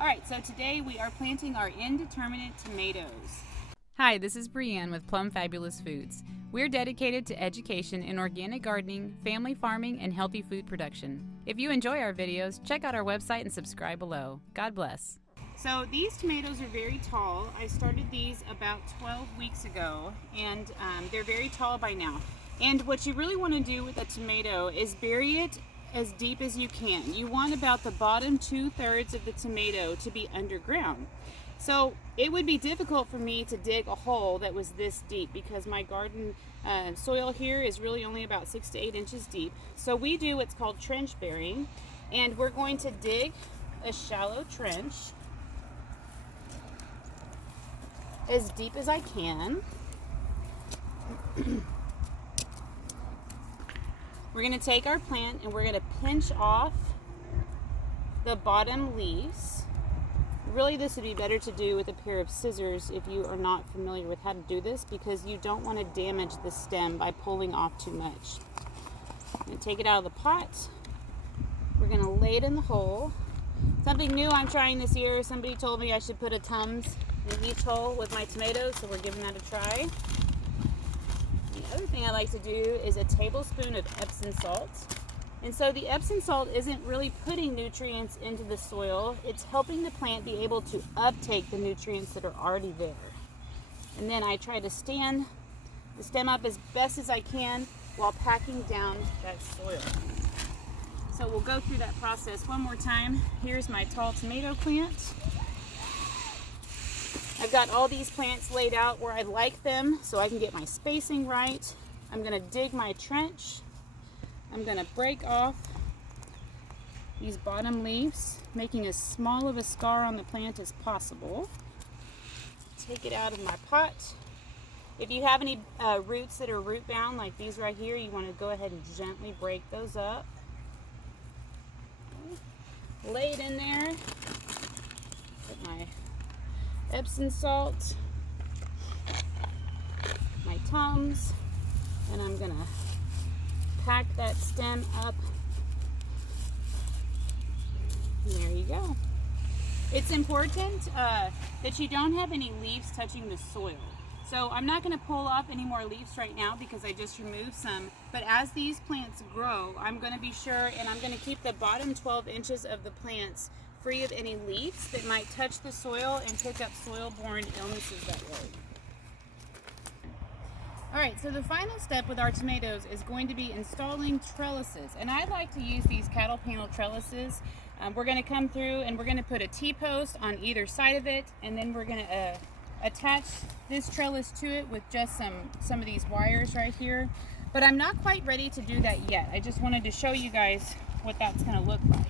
Alright, so today we are planting our indeterminate tomatoes. Hi, this is Brianne with Plum Fabulous Foods. We're dedicated to education in organic gardening, family farming, and healthy food production. If you enjoy our videos, check out our website and subscribe below. God bless. So these tomatoes are very tall. I started these about 12 weeks ago, and they're very tall by now. And what you really want to do with a tomato is bury it as deep as you can. You want about the bottom 2/3 of the tomato to be underground. So it would be difficult for me to dig a hole that was this deep because my garden soil here is really only about 6 to 8 inches deep. So we do what's called trench burying, and we're going to dig a shallow trench as deep as I can. We're going to take our plant and we're going to pinch off the bottom leaves. Really, this would be better to do with a pair of scissors if you are not familiar with how to do this, because you don't want to damage the stem by pulling off too much. I'm going to take it out of the pot. We're going to lay it in the hole. Something new I'm trying this year. Somebody told me I should put a Tums in each hole with my tomatoes, so we're giving that a try. The other thing I like to do is a tablespoon of Epsom salt. And so the Epsom salt isn't really putting nutrients into the soil. It's helping the plant be able to uptake the nutrients that are already there. And then I try to stand the stem up as best as I can while packing down that soil. So we'll go through that process one more time. Here's my tall tomato plant. I've got all these plants laid out where I like them so I can get my spacing right. I'm going to dig my trench. I'm going to break off these bottom leaves, making as small of a scar on the plant as possible. Take it out of my pot. If you have any roots that are root bound, like these right here, you want to go ahead and gently break those up. Lay it in there. Put my Epsom salt, my Tums, and I'm going to pack that stem up. And there you go. It's important that you don't have any leaves touching the soil. So I'm not going to pull off any more leaves right now because I just removed some. But as these plants grow, I'm going to be sure, and I'm going to keep the bottom 12 inches of the plants free of any leaves that might touch the soil and pick up soil-borne illnesses that way. Alright, so the final step with our tomatoes is going to be installing trellises. And I like to use these cattle panel trellises. We're going to come through and we're going to put a T-post on either side of it, and then we're going to attach this trellis to it with just some of these wires right here. But I'm not quite ready to do that yet. I just wanted to show you guys what that's going to look like.